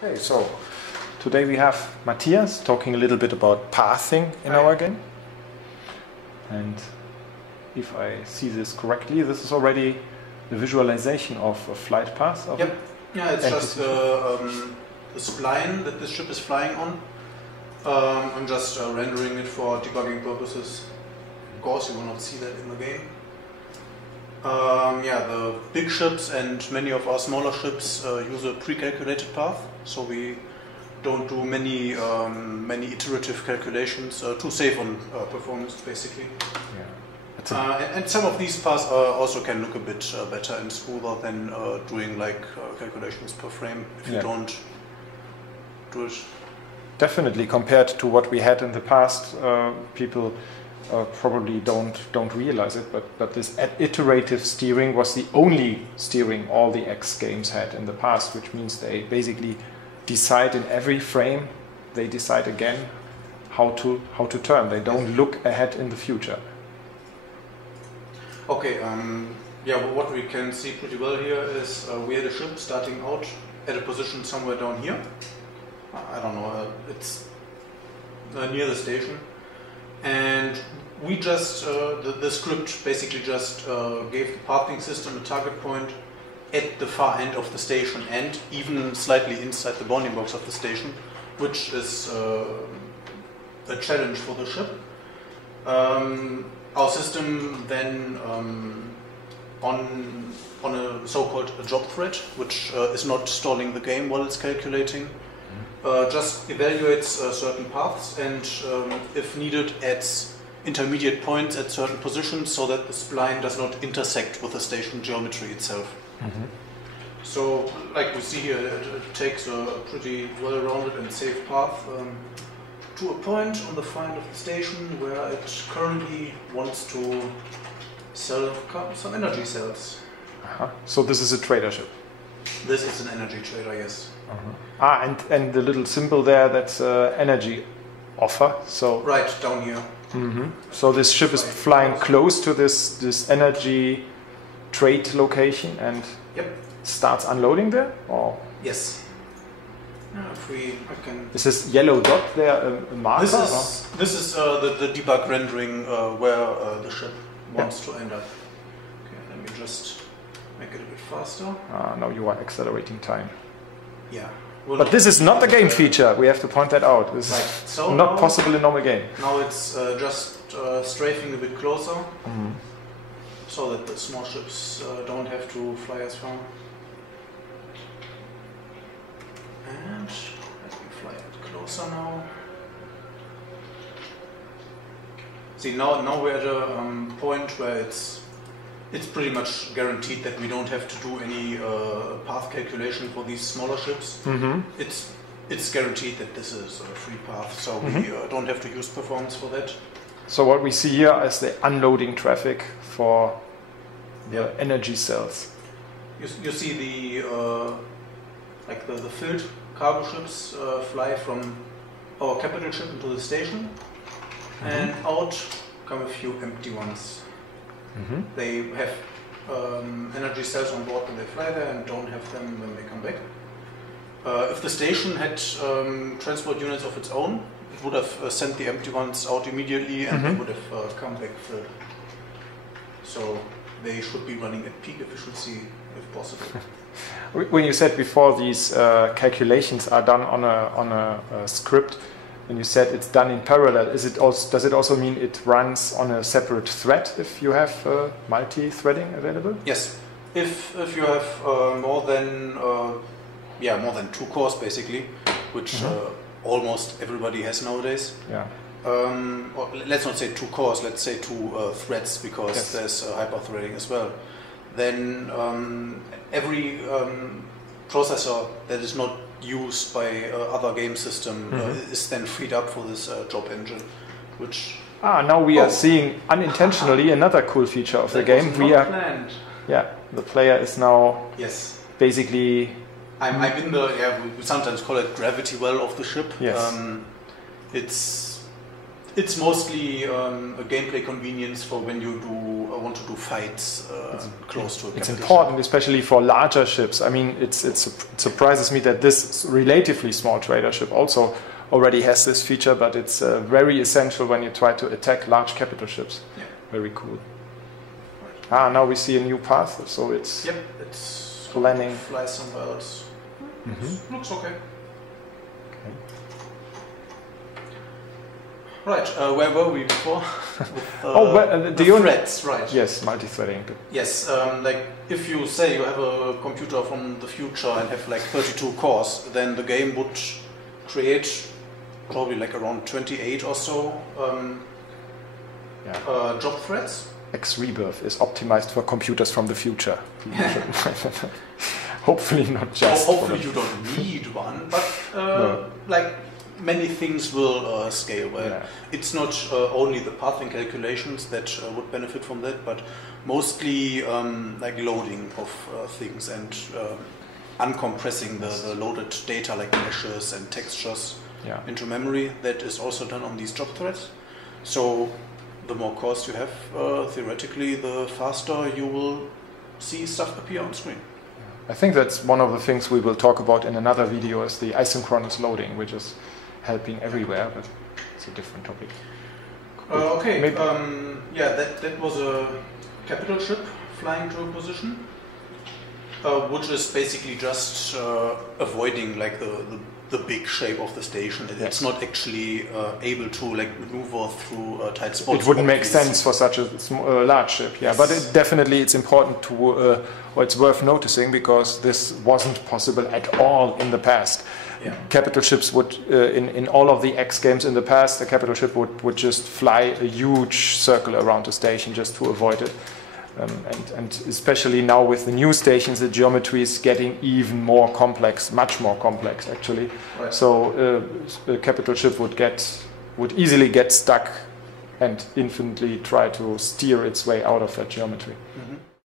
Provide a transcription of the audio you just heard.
Okay, so today we have Matthias talking a little bit about pathing in our game. And if I see this correctly, this is already the visualization of a flight path. Yep. Yeah, it's just the spline that this ship is flying on. I'm just rendering it for debugging purposes. Of course, you will not see that in the game. Yeah, the big ships and many of our smaller ships use a pre-calculated path, so we don't do many iterative calculations to save on performance, basically. Yeah. And some of these paths also can look a bit better and smoother than doing like calculations per frame if you don't do it. Definitely, compared to what we had in the past, people probably don't realize it, but this iterative steering was the only steering all the X games had in the past, which means they basically decide in every frame, they decide again how to turn. They don't look ahead in the future. Okay, yeah, what we can see pretty well here is we had a ship starting out at a position somewhere down here. I don't know, it's near the station. And we just, the script basically just gave the pathing system a target point at the far end of the station and even slightly inside the bounding box of the station, which is a challenge for the ship. Our system then, on a so-called job thread, which is not stalling the game while it's calculating, just evaluates certain paths and, if needed, adds intermediate points at certain positions so that the spline does not intersect with the station geometry itself. So, like we see here, it takes a pretty well-rounded and safe path to a point on the far end of the station where it currently wants to sell some energy cells. So this is a trader ship? This is an energy trader, yes. And the little symbol there, that's energy offer. So right down here. So this ship is flying close to this energy trade location and starts unloading there? Or? Yes. Is this yellow dot there a marker? This is the debug rendering where the ship wants to end up. Okay, let me just make it a bit faster. Now you are accelerating time. Yeah. But this is not the game feature, we have to point that out. This is not possible in normal game. Now it's just strafing a bit closer, so that the small ships don't have to fly as far. And let me fly a bit closer now. See, now we're at a point where it's pretty much guaranteed that we don't have to do any path calculation for these smaller ships. It's guaranteed that this is a free path, so we don't have to use performance for that. So what we see here is the unloading traffic for the energy cells. You see the filled cargo ships fly from our capital ship into the station, and out come a few empty ones. They have energy cells on board when they fly there and don't have them when they come back. If the station had transport units of its own, it would have sent the empty ones out immediately and they would have come back filled. So they should be running at peak efficiency if possible. When you said before these calculations are done on a script, and you said it's done in parallel, does it also mean it runs on a separate thread if you have multi-threading available? Yes. If you have more than 2 cores basically, which almost everybody has nowadays. Or let's not say 2 cores, let's say 2 threads, because there's hyper-threading as well. Then every processor that is not used by other game system is then freed up for this job engine, which now we are seeing unintentionally another cool feature of the game. Planned. The player is now basically I'm in the we sometimes call it gravity well of the ship. Yes. It's mostly a gameplay convenience for when you want to do fights close to a capital It's important, ship. especially for larger ships. I mean, it surprises me that this relatively small trader ship also already has this feature, but it's very essential when you try to attack large capital ships. Yeah. Very cool. Ah, now we see a new path, so it's planning. Fly somewhere else. Looks okay. Right, where were we before? With, the threads, right? Yes, multi-threading. Yes, like if you say you have a computer from the future and have like 32 cores, then the game would create probably like around 28 or so job threads. Rebith is optimized for computers from the future. Hopefully not just. Hopefully you don't need one, but like many things will scale well. Yeah. It's not only the pathing calculations that would benefit from that, but mostly like loading of things and uncompressing the loaded data like meshes and textures into memory. That is also done on these job threads. So the more cores you have, theoretically, the faster you will see stuff appear on screen. I think that's one of the things we will talk about in another video, is the asynchronous loading, which is helping everywhere, but it's a different topic. Cool. Okay, yeah, that was a capital ship flying to a position, which is basically just avoiding like the big shape of the station. It's not actually able to like maneuver through tight spots. It wouldn't make sense for such a large ship, yeah. Yes. But it's important to, or it's worth noticing, because this wasn't possible at all in the past. Yeah. Capital ships would, in all of the X games in the past, the capital ship would just fly a huge circle around the station just to avoid it. And especially now with the new stations, the geometry is getting even more complex, much more complex actually. Right. So a capital ship would easily get stuck and infinitely try to steer its way out of that geometry. Mm-hmm.